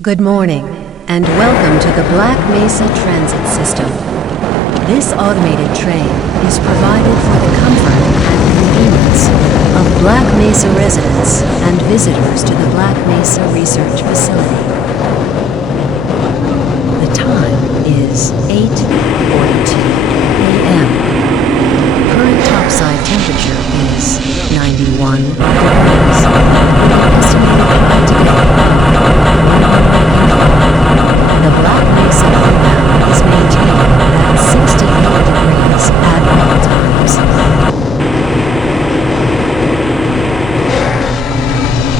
Good morning, and welcome to the Black Mesa Transit System. This automated train is provided for the comfort and convenience of Black Mesa residents and visitors to the Black Mesa Research Facility. The time is 8:42 a.m. Current topside temperature is 91 degrees, with an estimated high today. The Black Mesa inbound is maintained at 68 degrees at all times.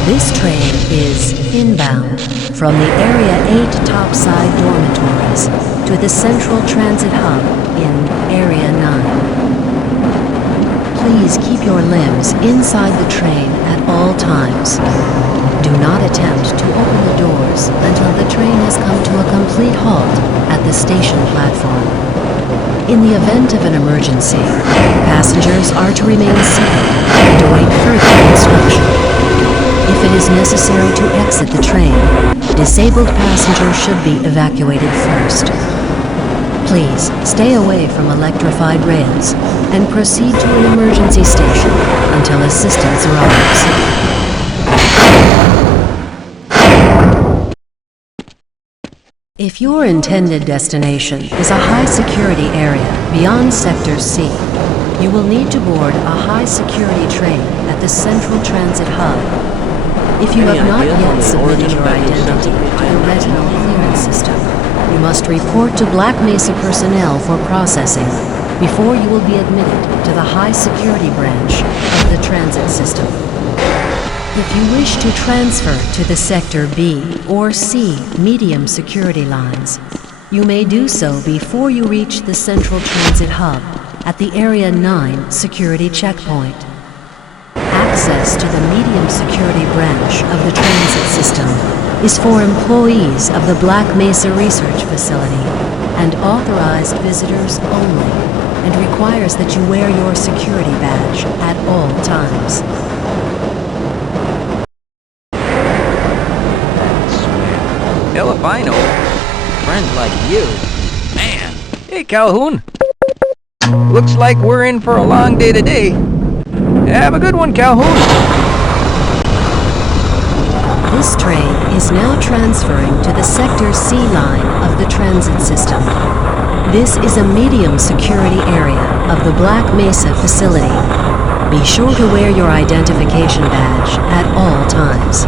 This train is inbound from the Area 8 topside dormitories to the Central Transit Hub in Area 9. Please keep your limbs inside the train at all times. Do not attempt to open the doors until the train has come to a complete halt at the station platform. In the event of an emergency, passengers are to remain seated and await further instruction. If it is necessary to exit the train, disabled passengers should be evacuated first. Please stay away from electrified rails and proceed to an emergency station until assistance arrives. If your intended destination is a high-security area beyond Sector C, you will need to board a high-security train at the Central Transit Hub. If you have not yet submitted your identity to the retinal clearance system, you must report to Black Mesa personnel for processing before you will be admitted to the high-security branch of the transit system. If you wish to transfer to the Sector B or C medium security lines, you may do so before you reach the Central Transit Hub at the Area 9 security checkpoint. Access to the medium security branch of the transit system is for employees of the Black Mesa Research Facility and authorized visitors only, and requires that you wear your security badge at all times. Hell if I know. Friends like you. Man. Hey, Calhoun. Looks like we're in for a long day today. Have a good one, Calhoun. This train is now transferring to the Sector C line of the transit system. This is a medium security area of the Black Mesa facility. Be sure to wear your identification badge at all times.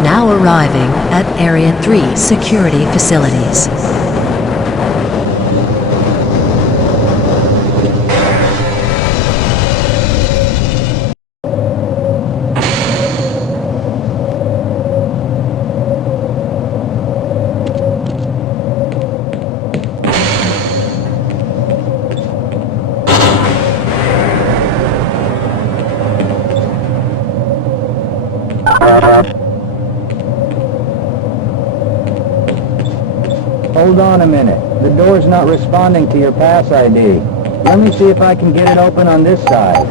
Now arriving at Area 3 security facilities. Hold on a minute. The door's not responding to your pass ID. Let me see if I can get it open on this side.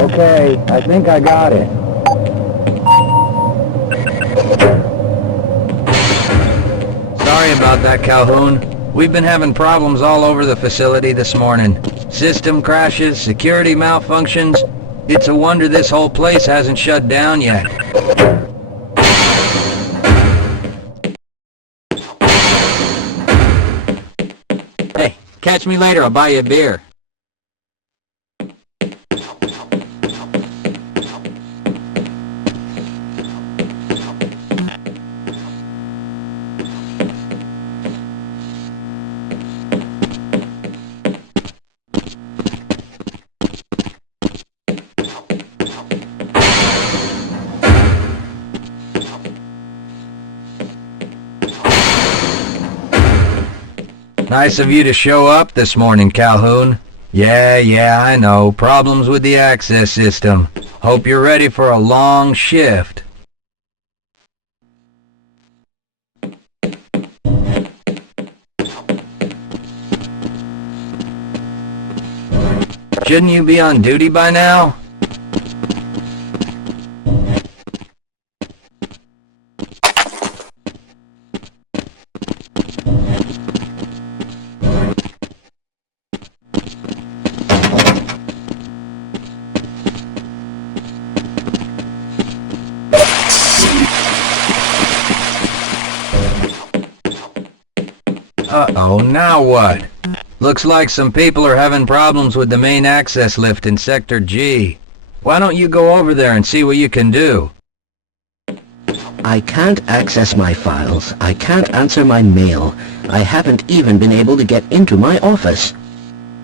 Okay, I think I got it. Sorry about that, Calhoun. We've been having problems all over the facility this morning. System crashes, security malfunctions. It's a wonder this whole place hasn't shut down yet. Hey, catch me later, I'll buy you a beer. Nice of you to show up this morning, Calhoun. Yeah, I know. Problems with the access system. Hope you're ready for a long shift. Shouldn't you be on duty by now? Uh-oh, now what? Looks like some people are having problems with the main access lift in Sector G. Why don't you go over there and see what you can do? I can't access my files. I can't answer my mail. I haven't even been able to get into my office.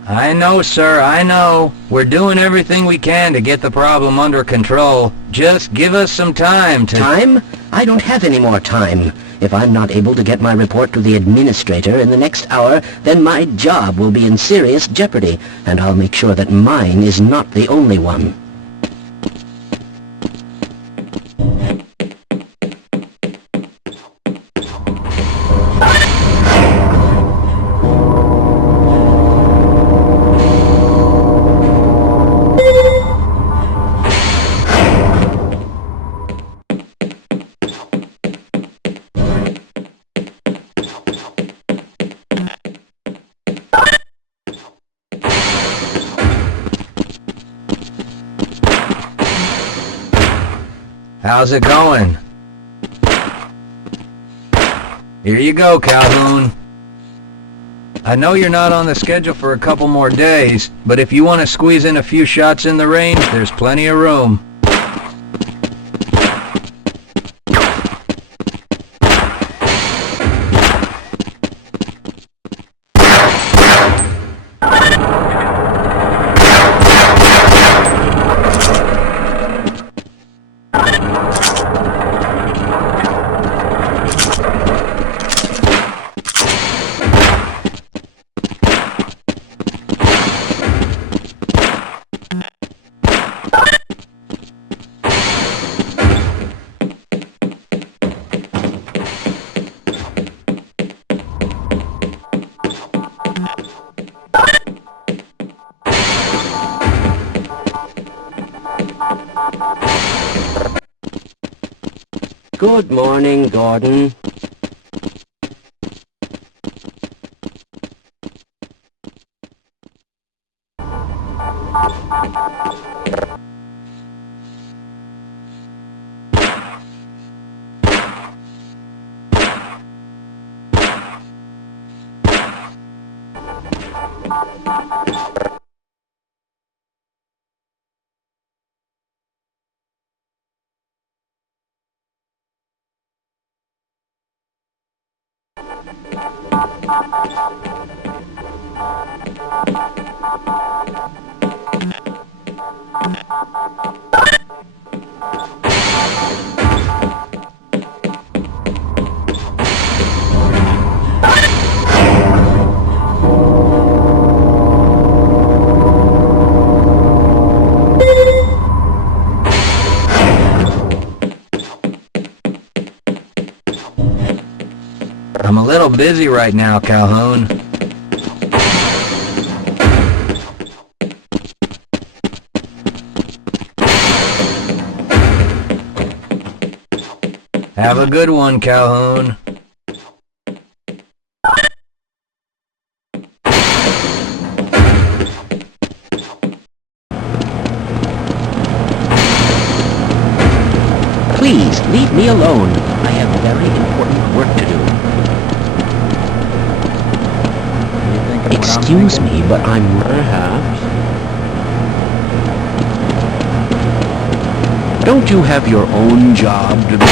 I know, sir, I know. We're doing everything we can to get the problem under control. Just give us some time to... Time? I don't have any more time. If I'm not able to get my report to the administrator in the next hour, then my job will be in serious jeopardy, and I'll make sure that mine is not the only one. How's it going? Here you go, Calhoun. I know you're not on the schedule for a couple more days, but if you want to squeeze in a few shots in the range, there's plenty of room. Good morning, Gordon. I'm a little busy right now, Calhoun. Have a good one, Calhoun. Please, leave me alone. I have very important work to do. Excuse me, but I'm... Perhaps. Don't you have your own job to do?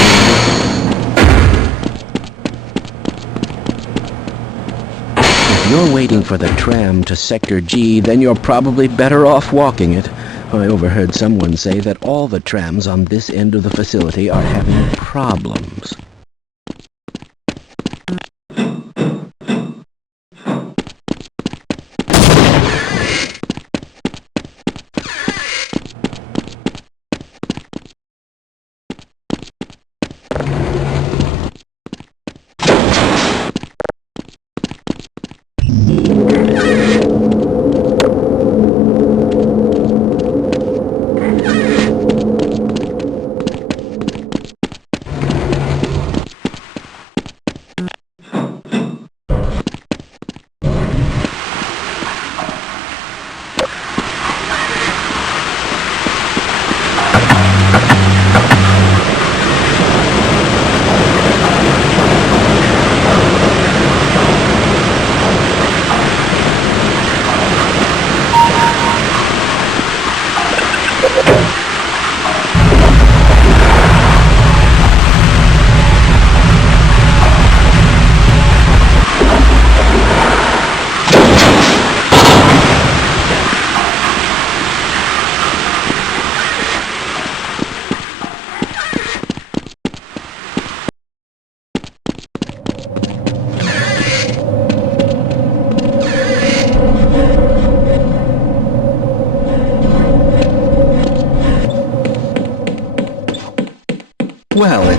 If you're waiting for the tram to Sector G, then you're probably better off walking it. I overheard someone say that all the trams on this end of the facility are having problems.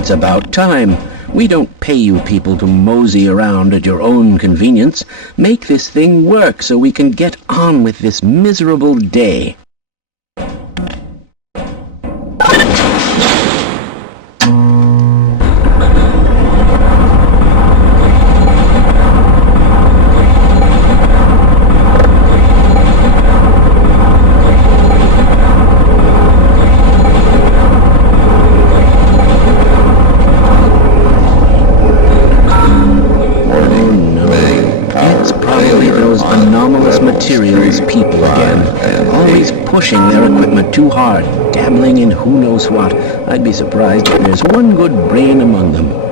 It's about time. We don't pay you people to mosey around at your own convenience. Make this thing work so we can get on with this miserable day. Materials people again, always pushing their equipment too hard, dabbling in who knows what. I'd be surprised if there's one good brain among them.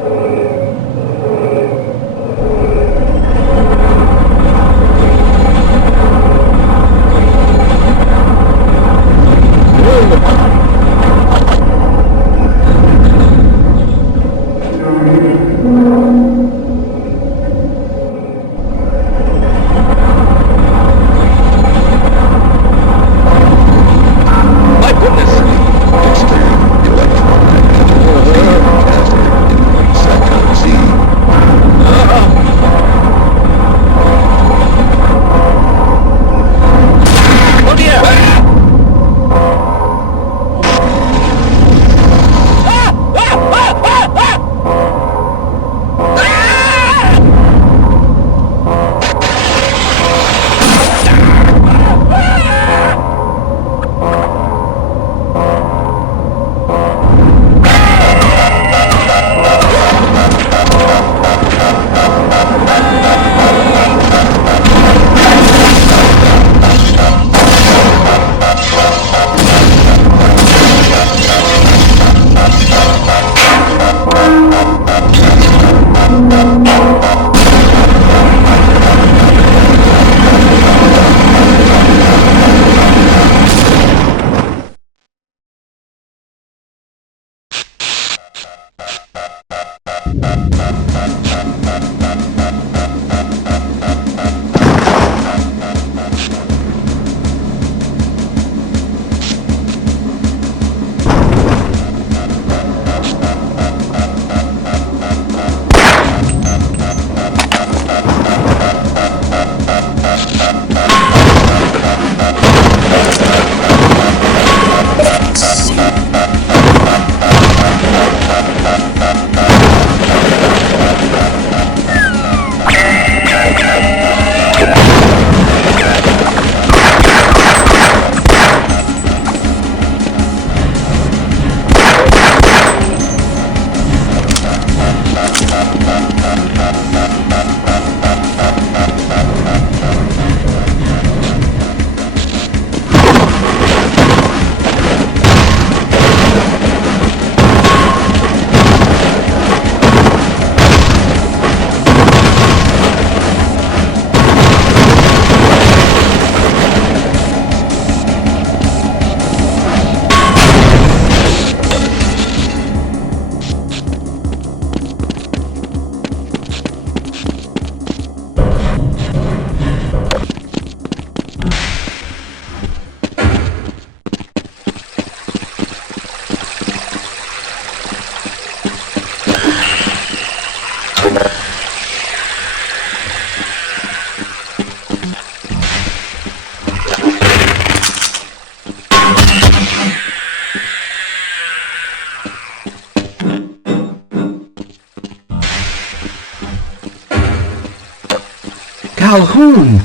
Calhoun!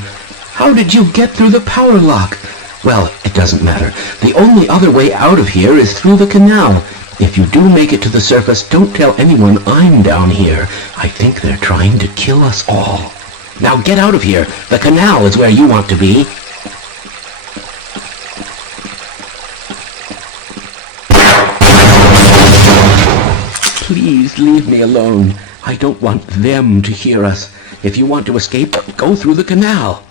How did you get through the power lock? Well, it doesn't matter. The only other way out of here is through the canal. If you do make it to the surface, don't tell anyone I'm down here. I think they're trying to kill us all. Now get out of here. The canal is where you want to be. Please leave me alone. I don't want them to hear us. If you want to escape, go through the canal.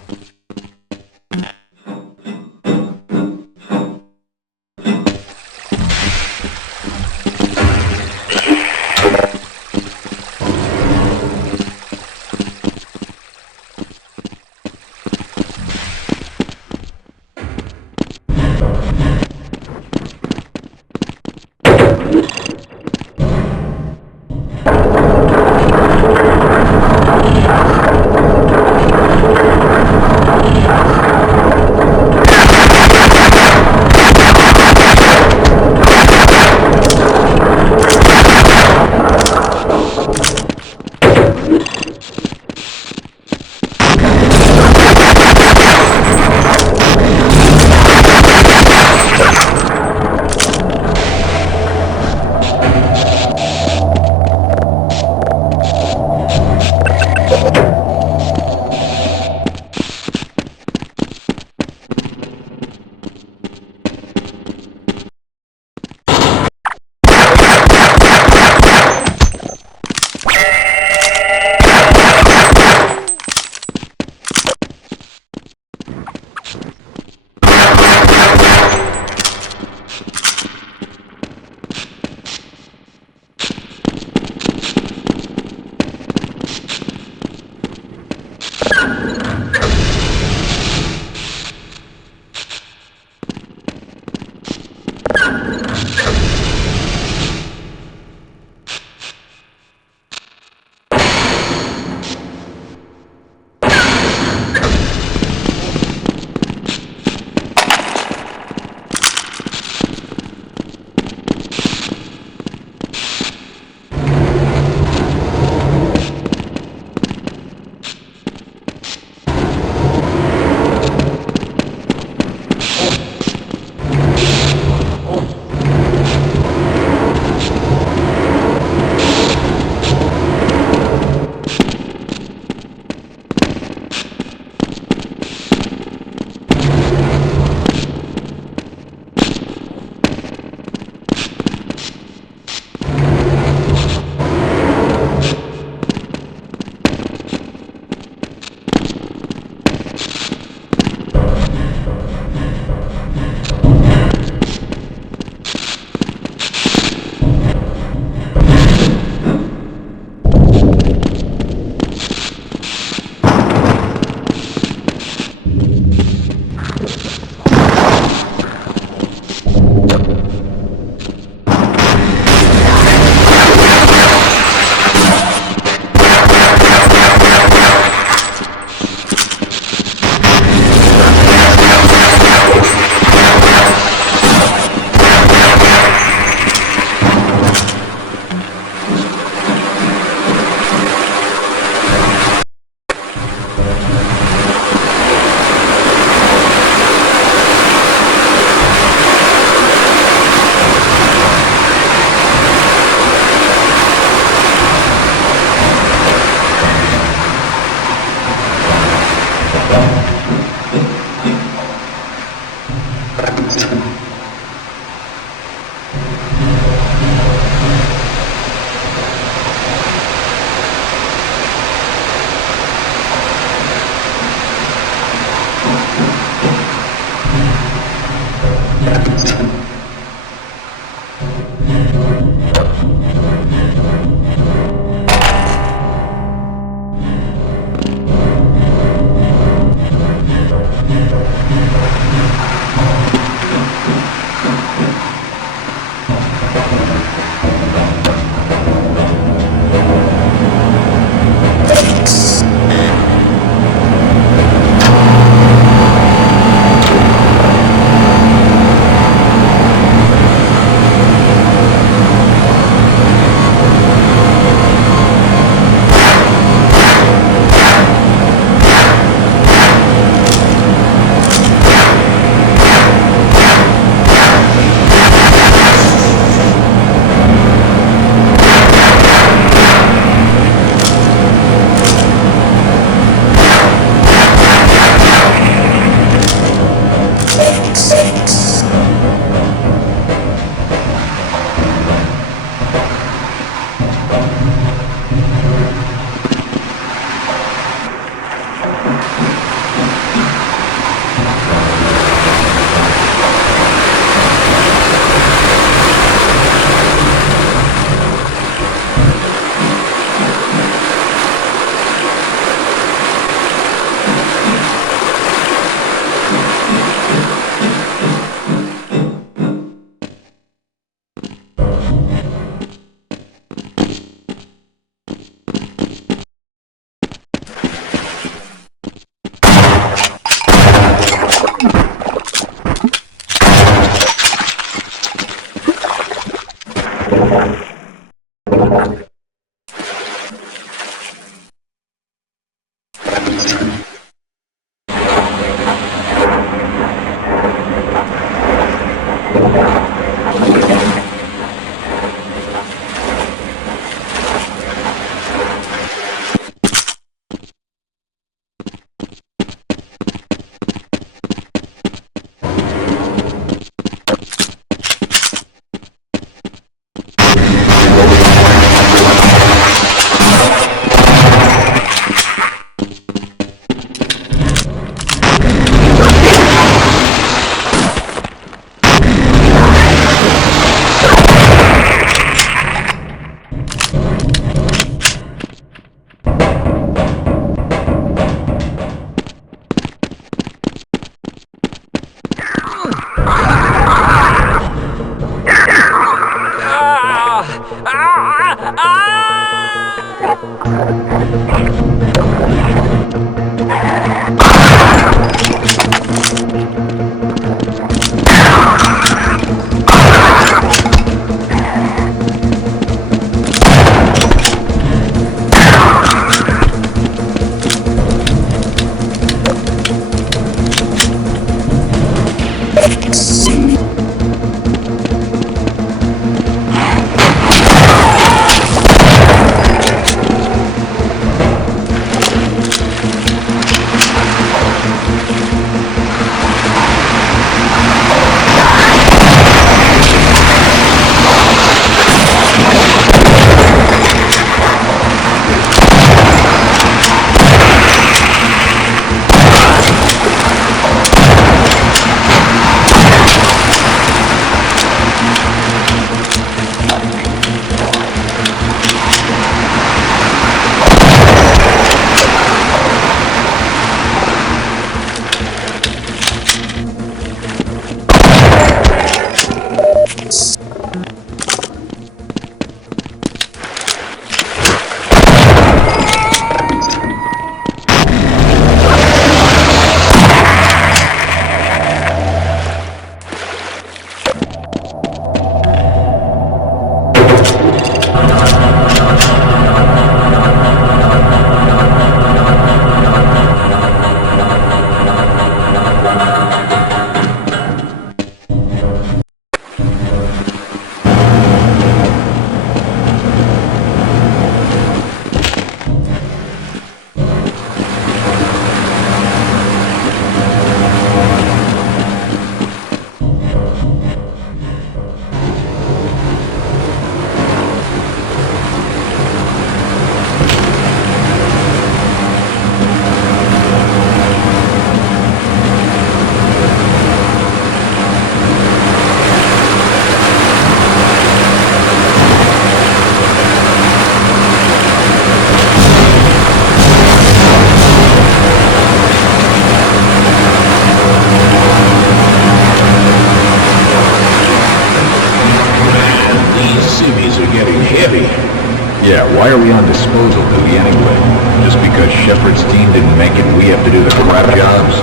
Shepard's team didn't make it, we have to do the crap jobs.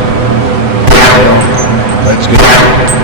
Well, let's go.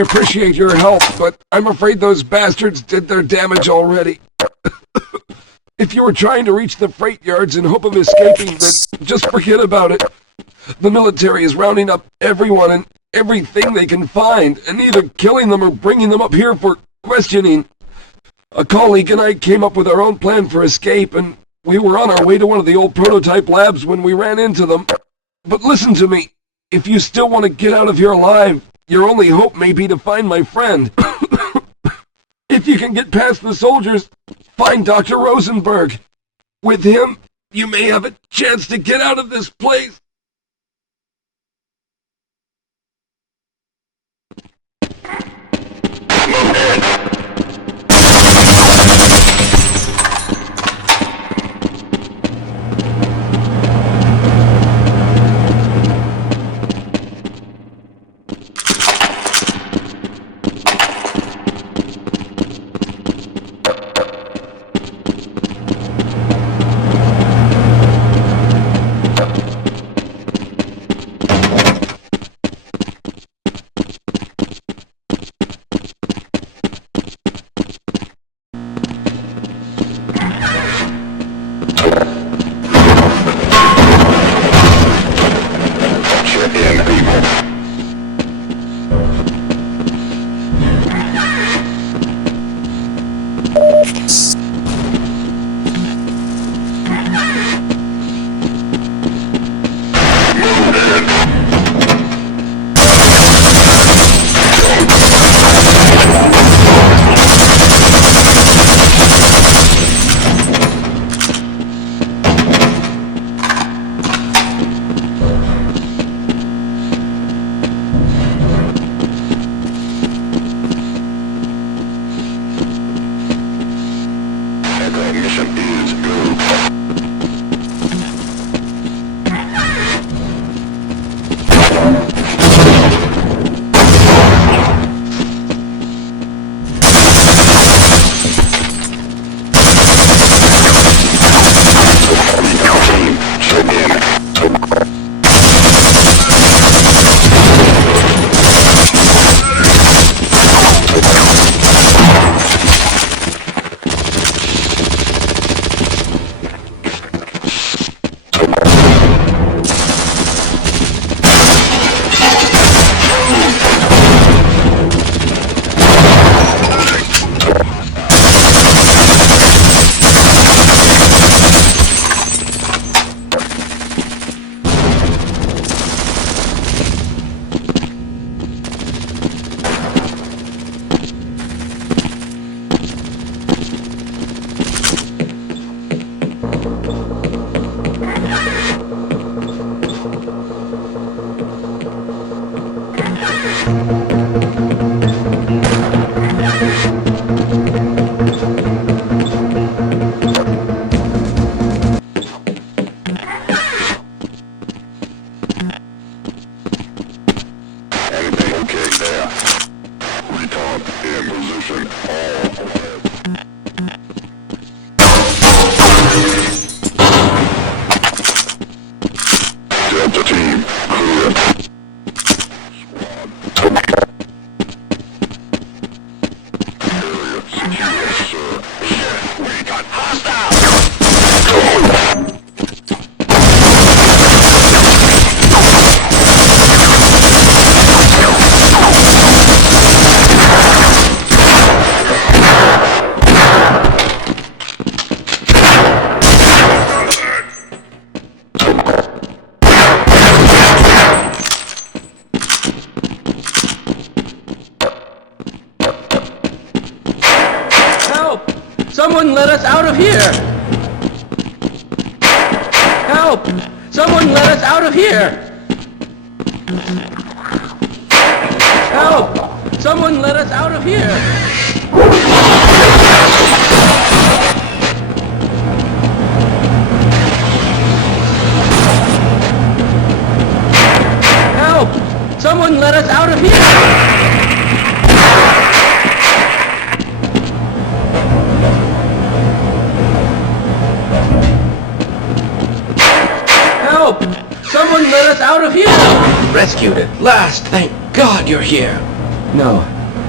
appreciate your help, but I'm afraid those bastards did their damage already. If you were trying to reach the freight yards in hope of escaping, then just forget about it. The military is rounding up everyone and everything they can find, and either killing them or bringing them up here for questioning. A colleague and I came up with our own plan for escape, and we were on our way to one of the old prototype labs when we ran into them. But listen to me. If you still want to get out of here alive, your only hope may be to find my friend. If you can get past the soldiers, find Dr. Rosenberg. With him, you may have a chance to get out of this place. Someone let us out of here! Help! Someone let us out of here! Help! Someone let us out of here! Help! Someone let us out of here! Someone let us out of here! Rescued at last! Thank God you're here! No,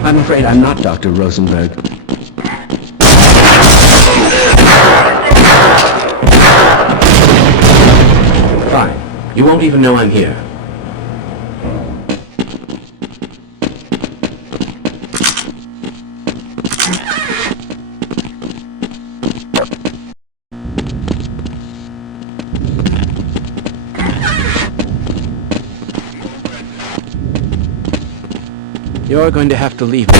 I'm afraid I'm not Dr. Rosenberg. Fine. You won't even know I'm here. You're going to have to leave me.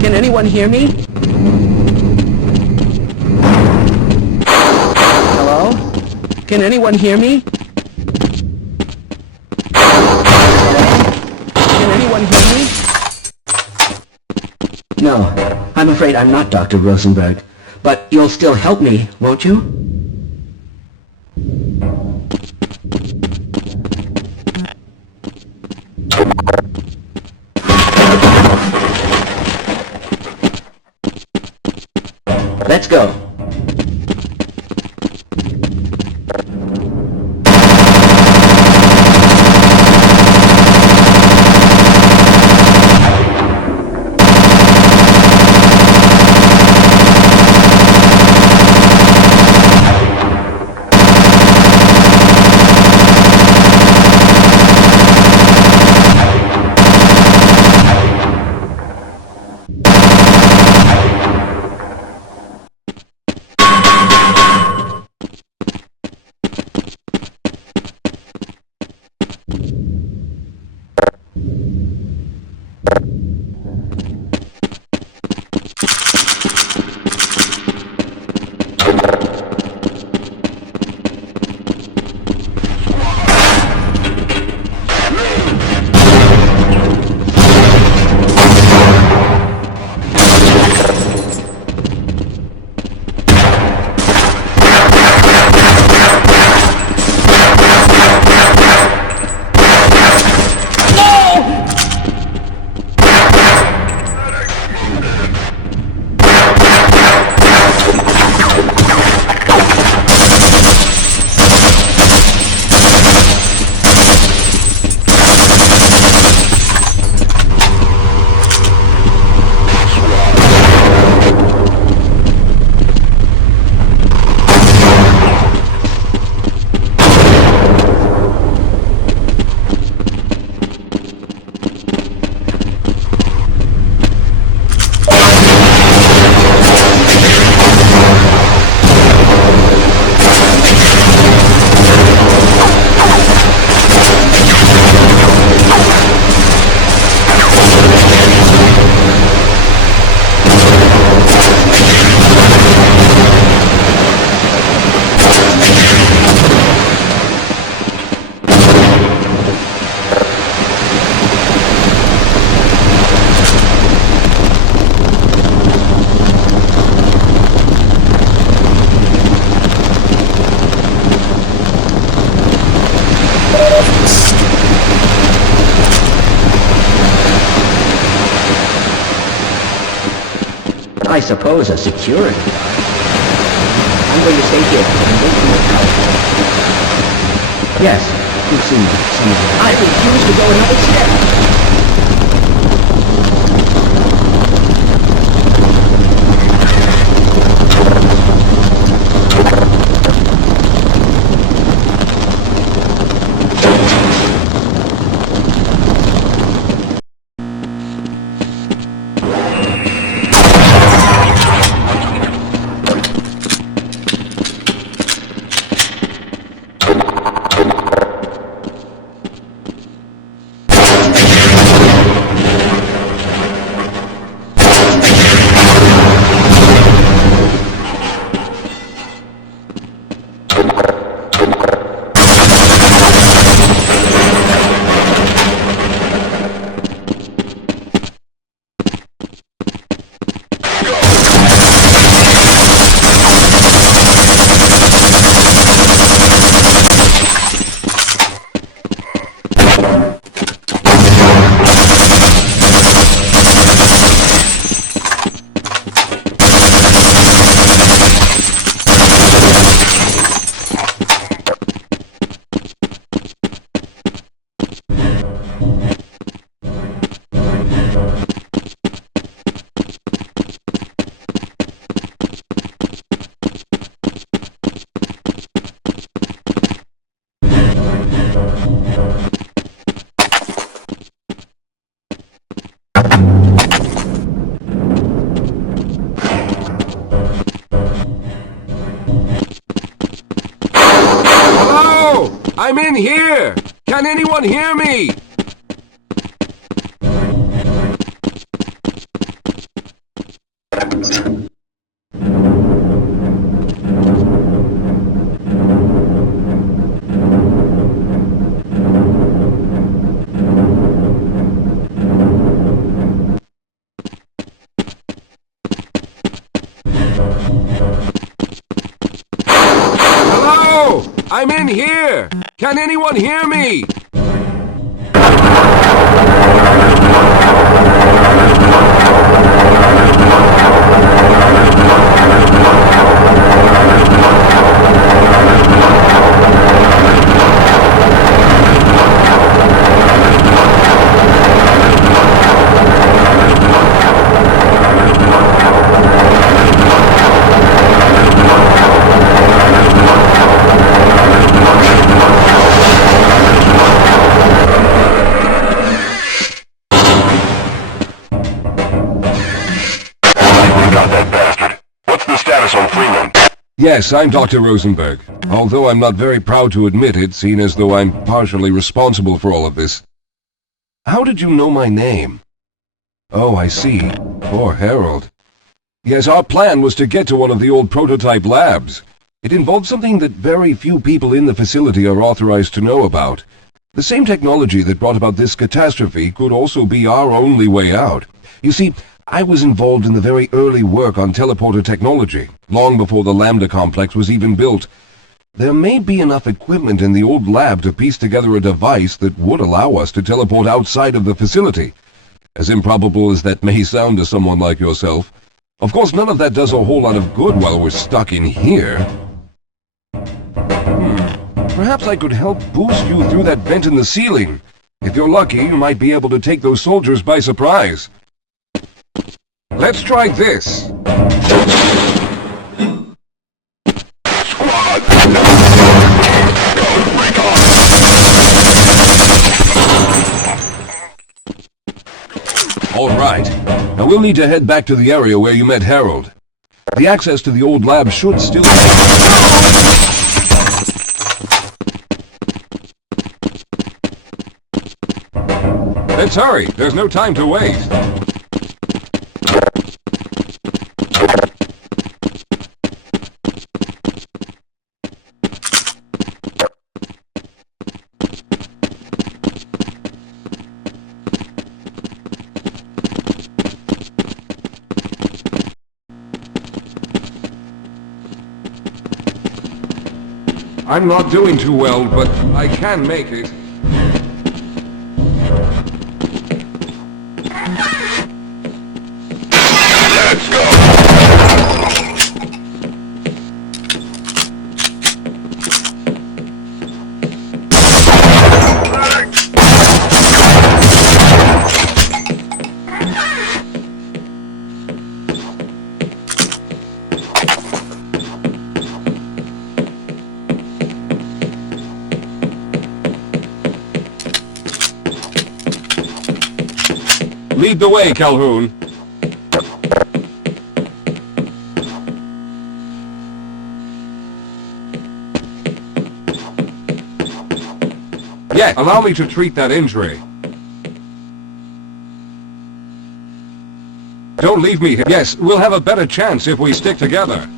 Can anyone hear me? Hello? Can anyone hear me? Can anyone hear me? No, I'm afraid I'm not Dr. Rosenberg. But you'll still help me, won't you? Let's go. I suppose a security guard. I'm going to stay here and wait for your help. Yes, you've seen some of it. I refuse to go another step. I'm in here! Can anyone hear me? Hello! I'm in here! Can anyone hear me? Yes, I'm Dr. Rosenberg, although I'm not very proud to admit it, seeing as though I'm partially responsible for all of this. How did you know my name? Oh, I see. Poor Harold. Yes, our plan was to get to one of the old prototype labs. It involved something that very few people in the facility are authorized to know about. The same technology that brought about this catastrophe could also be our only way out. You see, I was involved in the very early work on teleporter technology, long before the Lambda complex was even built. There may be enough equipment in the old lab to piece together a device that would allow us to teleport outside of the facility. As improbable as that may sound to someone like yourself. Of course, none of that does a whole lot of good while we're stuck in here. Perhaps I could help boost you through that vent in the ceiling. If you're lucky, you might be able to take those soldiers by surprise. Let's try this. All right. Now we'll need to head back to the area where you met Harold. The access to the old lab should still be... Let's hurry. There's no time to waste. I'm not doing too well, but I can make it. Let's go! Lead the way, Calhoun. Yeah, allow me to treat that injury. Don't leave me here. Yes, we'll have a better chance if we stick together.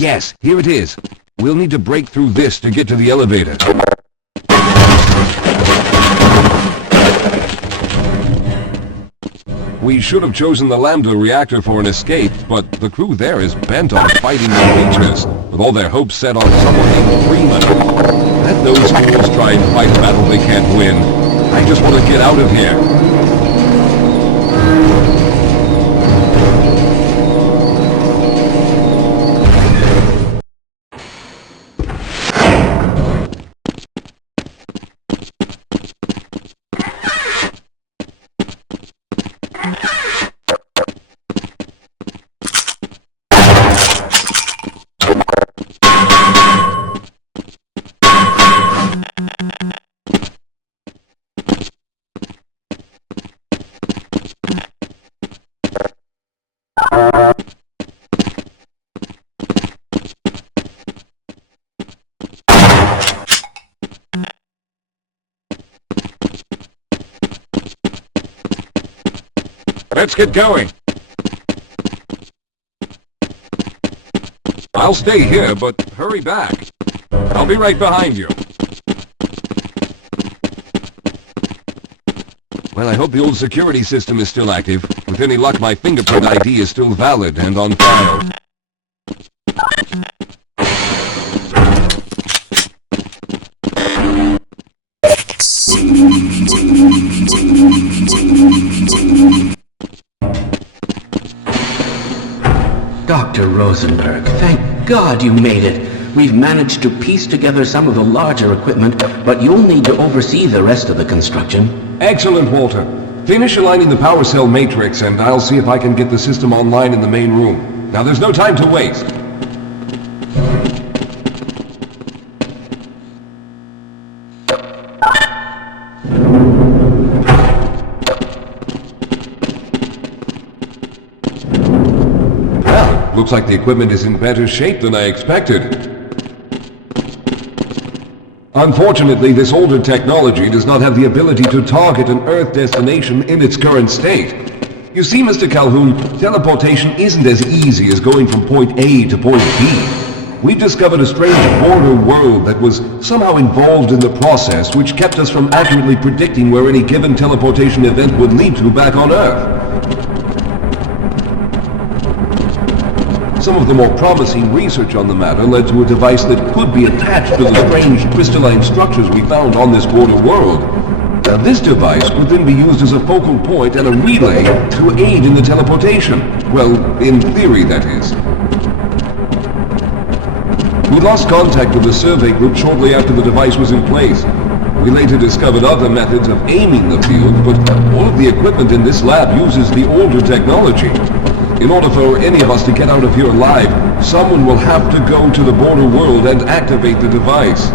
Yes, here it is. We'll need to break through this to get to the elevator. We should have chosen the Lambda reactor for an escape, but the crew there is bent on fighting the creatures, with all their hopes set on someone named Freeman. Let those fools try and fight a battle they can't win. I just want to get out of here. Let's get going. I'll stay here, but hurry back. I'll be right behind you. Well, I hope the old security system is still active. With any luck, my fingerprint ID is still valid and on file. Dr. Rosenberg, thank God you made it. We've managed to piece together some of the larger equipment, but you'll need to oversee the rest of the construction. Excellent, Walter. Finish aligning the power cell matrix, and I'll see if I can get the system online in the main room. Now, there's no time to waste. Well, looks like the equipment is in better shape than I expected. Unfortunately, this older technology does not have the ability to target an Earth destination in its current state. You see, Mr. Calhoun, teleportation isn't as easy as going from point A to point B. We've discovered a strange border world that was somehow involved in the process, which kept us from accurately predicting where any given teleportation event would lead to back on Earth. Some of the more promising research on the matter led to a device that could be attached to the strange crystalline structures we found on this border world. Now, this device would then be used as a focal point and a relay to aid in the teleportation. Well, in theory, that is. We lost contact with the survey group shortly after the device was in place. We later discovered other methods of aiming the field, but all of the equipment in this lab uses the older technology. In order for any of us to get out of here alive, someone will have to go to the border world and activate the device.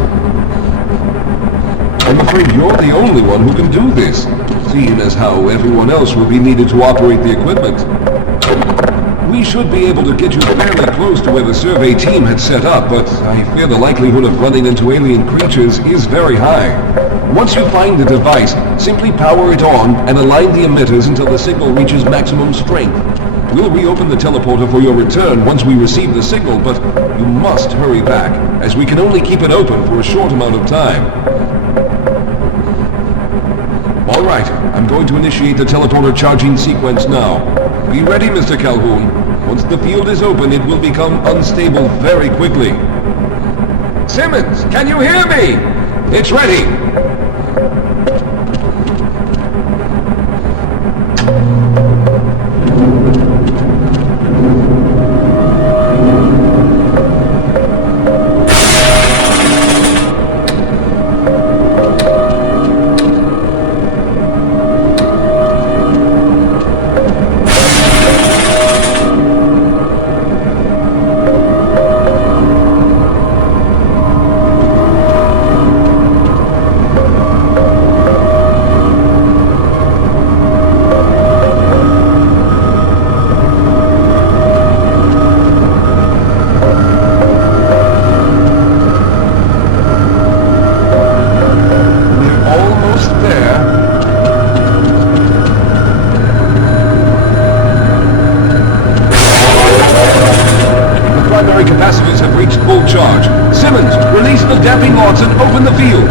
I'm afraid you're the only one who can do this, seeing as how everyone else will be needed to operate the equipment. We should be able to get you fairly close to where the survey team had set up, but I fear the likelihood of running into alien creatures is very high. Once you find the device, simply power it on and align the emitters until the signal reaches maximum strength. We'll reopen the teleporter for your return once we receive the signal, but you must hurry back, as we can only keep it open for a short amount of time. All right, I'm going to initiate the teleporter charging sequence now. Be ready, Mr. Calhoun. Once the field is open, it will become unstable very quickly. Simmons, can you hear me? It's ready. Capacitors have reached full charge. Simmons, release the damping rods and open the field.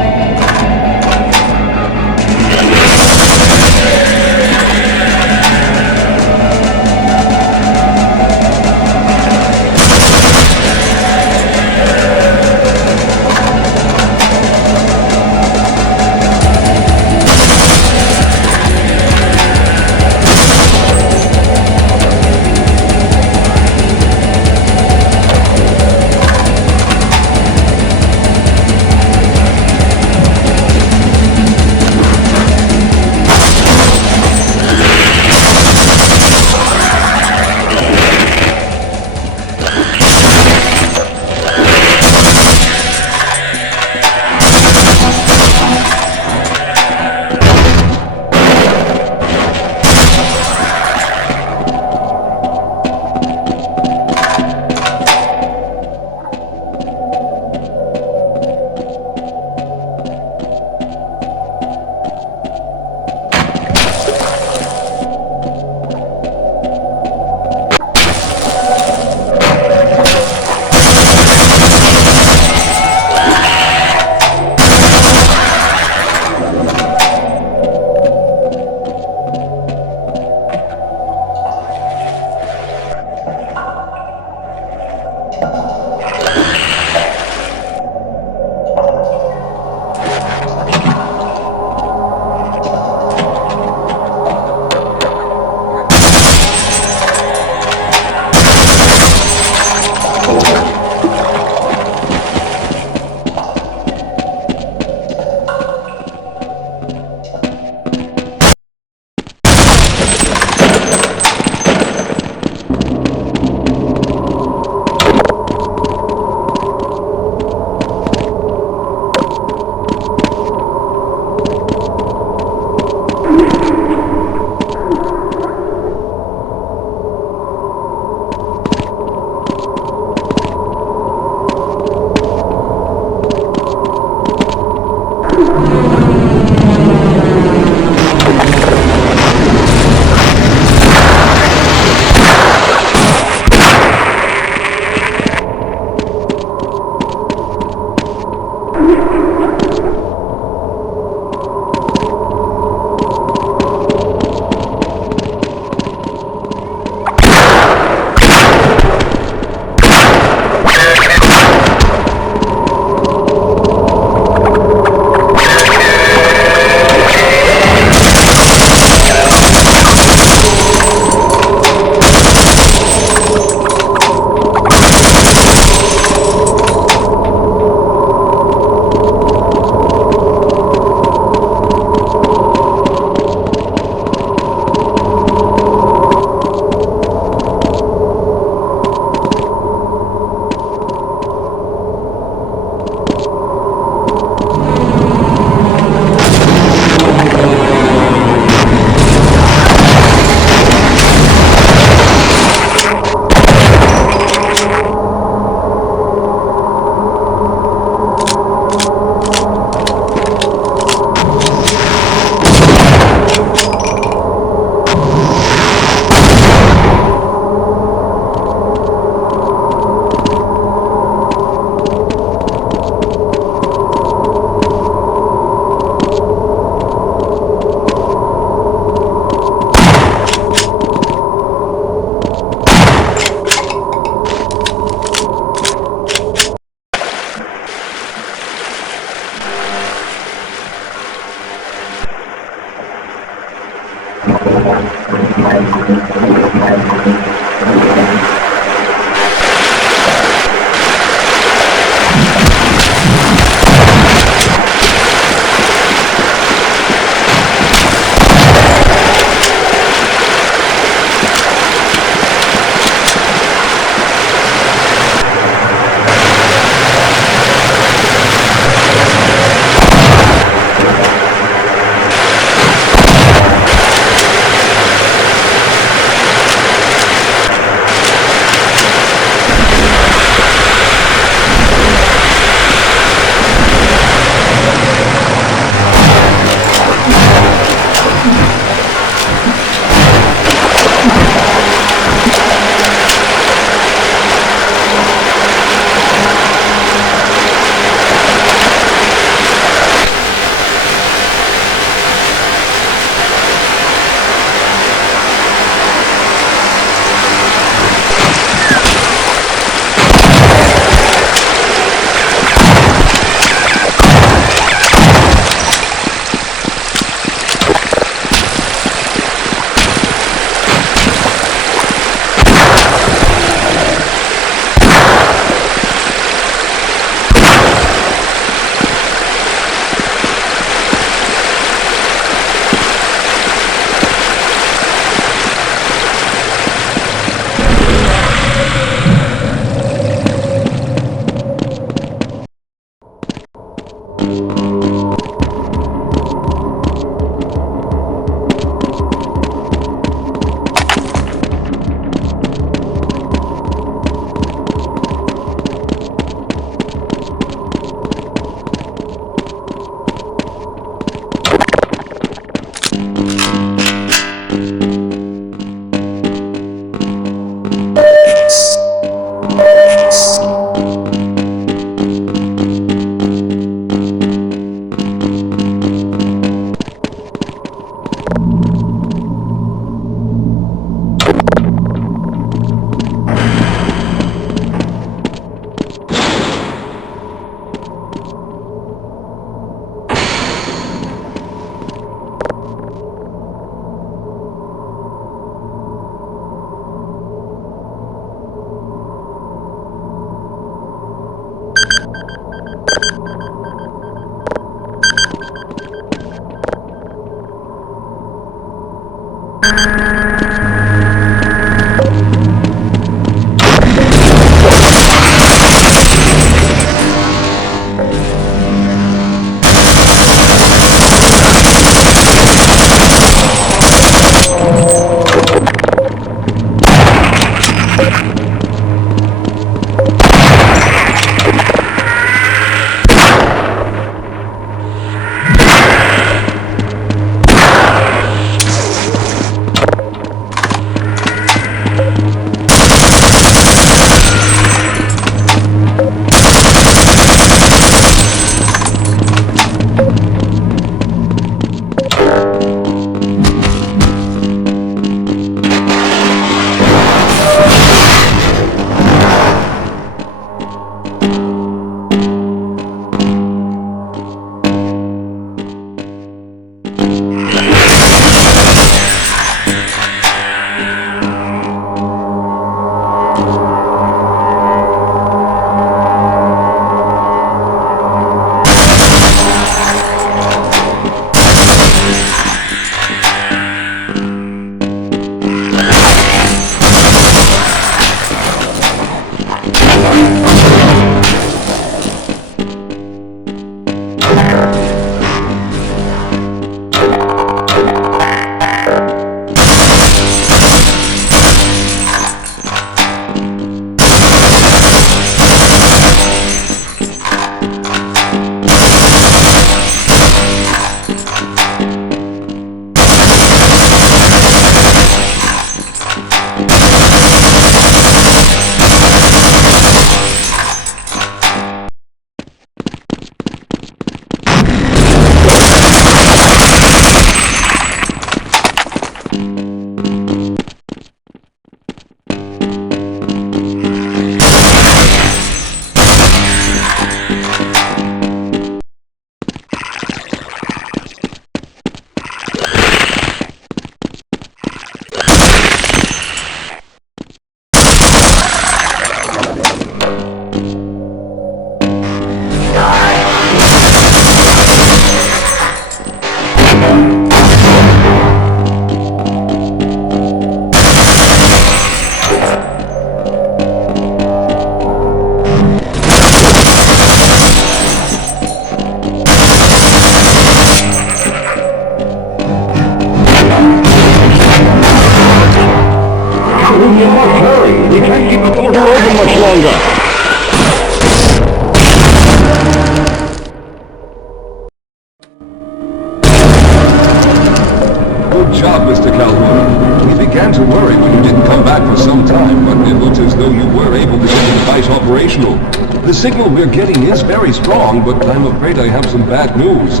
Good job, Mr. Calhoun. We began to worry when you didn't come back for some time, but it looks as though you were able to get the device operational. The signal we're getting is very strong, but I'm afraid I have some bad news.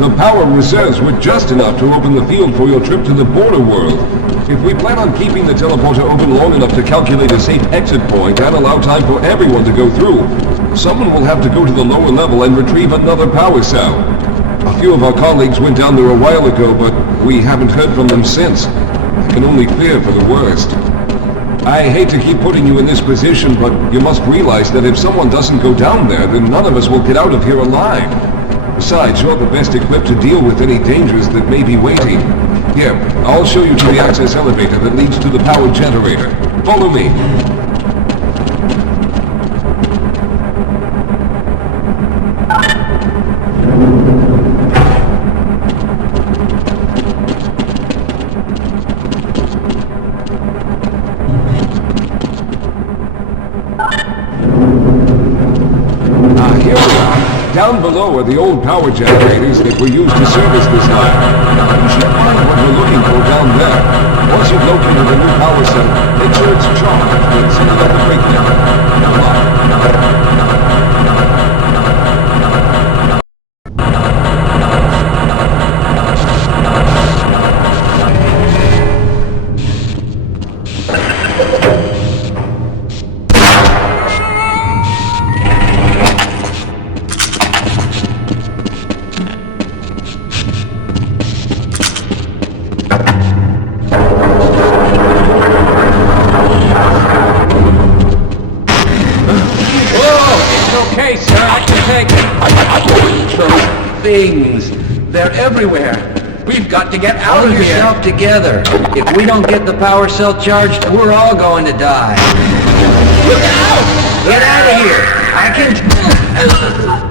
The power reserves were just enough to open the field for your trip to the border world. If we plan on keeping the teleporter open long enough to calculate a safe exit point and allow time for everyone to go through, someone will have to go to the lower level and retrieve another power cell. A few of our colleagues went down there a while ago, but we haven't heard from them since. I can only fear for the worst. I hate to keep putting you in this position, but you must realize that if someone doesn't go down there, then none of us will get out of here alive. Besides, you're the best equipped to deal with any dangers that may be waiting. Here, I'll show you to the access elevator that leads to the power generator. Follow me. Here we are. Down below are the old power generators that were used to service this line. You should find what we're looking for down there. Once you've located a new power cell, make sure it's charged and send it up the brake lever. Good luck. Okay, sir, I can take it. Those things, they're everywhere. We've got to get out Hold of here. yourself together. If we don't get the power cell charged, we're all going to die. Look out! Get out of here! I can...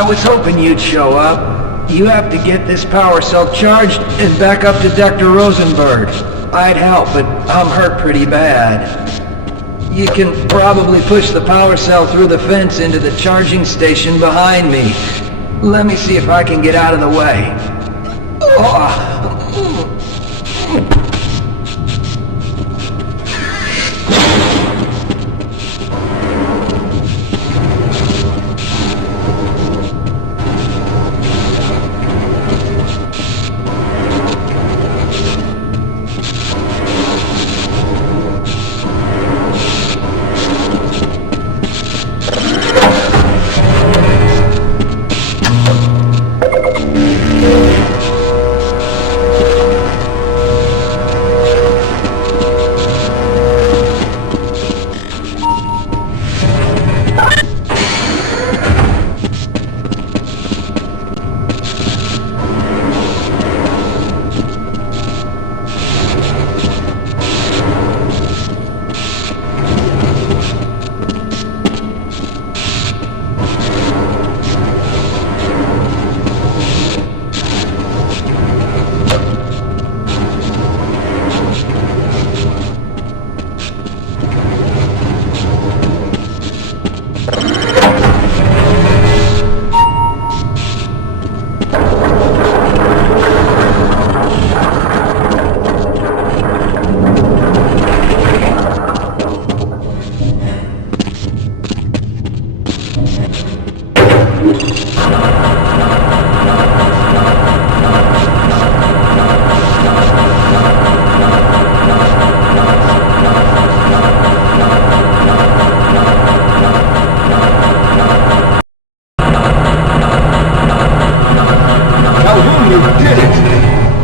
I was hoping you'd show up. You have to get this power cell charged and back up to Dr. Rosenberg. I'd help, but I'm hurt pretty bad. You can probably push the power cell through the fence into the charging station behind me. Let me see if I can get out of the way. Oh.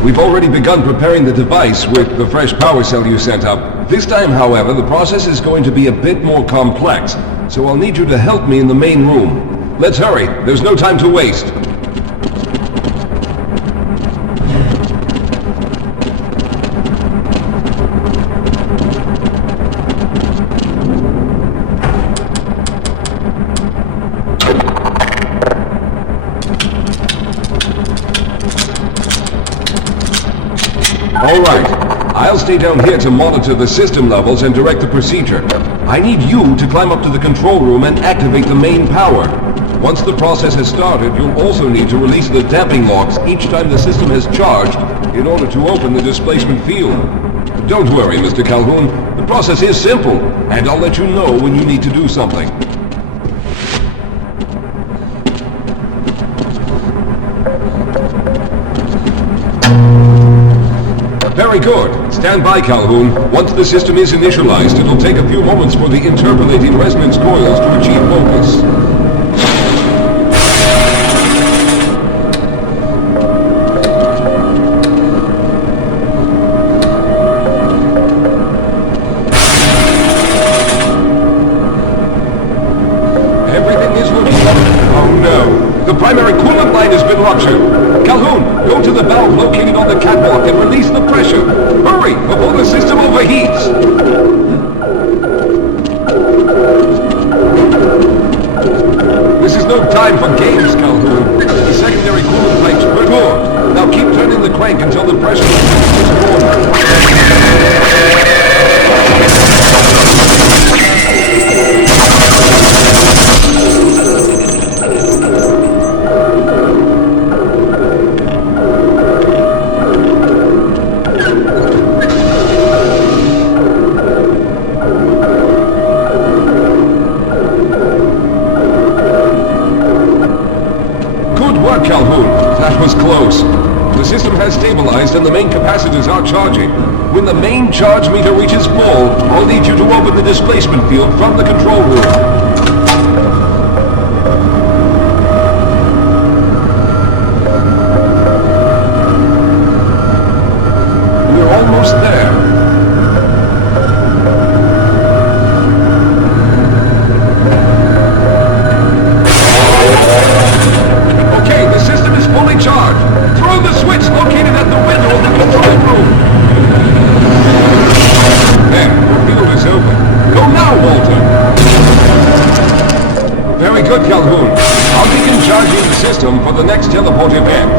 We've already begun preparing the device with the fresh power cell you sent up. This time, however, the process is going to be a bit more complex, so I'll need you to help me in the main room. Let's hurry, there's no time to waste. All right. I'll stay down here to monitor the system levels and direct the procedure. I need you to climb up to the control room and activate the main power. Once the process has started, you'll also need to release the damping locks each time the system has charged in order to open the displacement field. Don't worry, Mr. Calhoun. The process is simple, and I'll let you know when you need to do something. Very good. Stand by, Calhoun. Once the system is initialized, it'll take a few moments for the interpolating resonance coils to achieve focus. The primary coolant line has been ruptured. Calhoun, go to the valve located on the catwalk and release the pressure. Hurry, before the system overheats. This is no time for games, Calhoun. The secondary coolant pipes were good. Now keep turning the crank until the pressure is normal. Calhoun, that was close. The system has stabilized and the main capacitors are charging. When the main charge meter reaches full, I'll need you to open the displacement field from the control room. We're almost there. Fully charged. Throw the switch located at the window of the control room. There, the field is open. Go now, Walter. Very good, Calhoun. I'll begin charging the system for the next teleport event.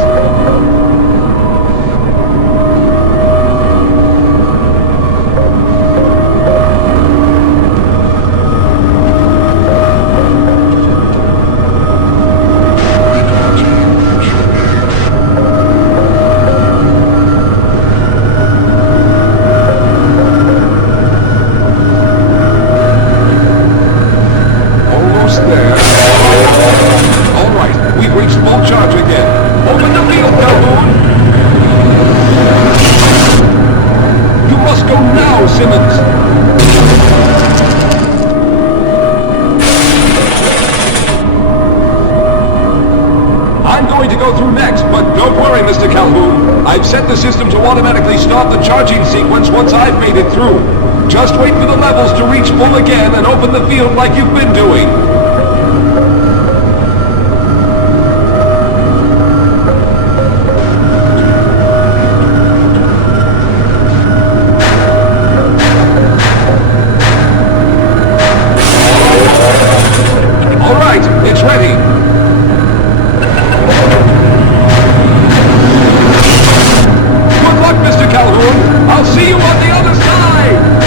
Mr. Calhoun, I've set the system to automatically start the charging sequence once I've made it through. Just wait for the levels to reach full again and open the field like you've been doing. All right, it's ready. Mr. Calhoun, I'll see you on the other side!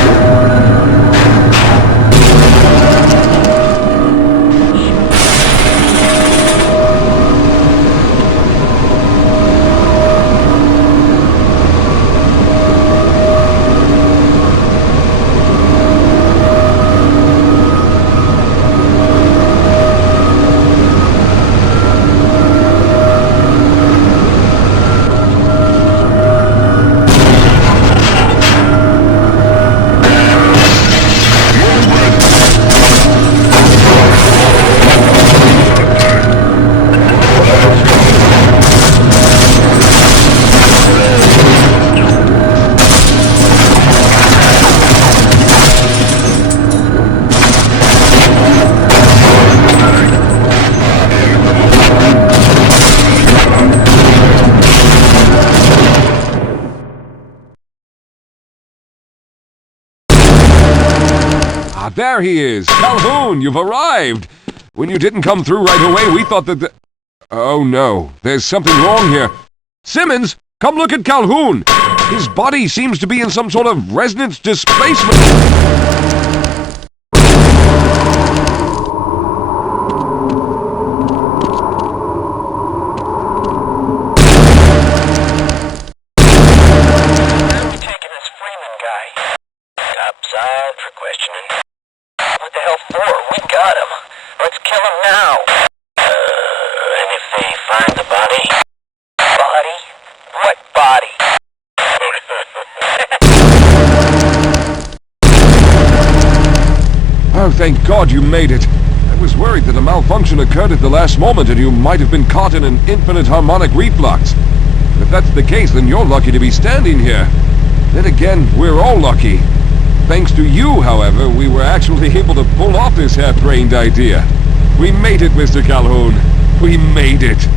There he is! Calhoun, you've arrived! When you didn't come through right away, we thought that Oh no, there's something wrong here. Simmons, come look at Calhoun! His body seems to be in some sort of resonance displacement. We got him. Let's kill him now. And if they find the body? Body? What body? Oh, thank God you made it. I was worried that a malfunction occurred at the last moment and you might have been caught in an infinite harmonic reflux. If that's the case, then you're lucky to be standing here. Then again, we're all lucky. Thanks to you, however, we were actually able to pull off this half-brained idea. We made it, Mr. Calhoun. We made it.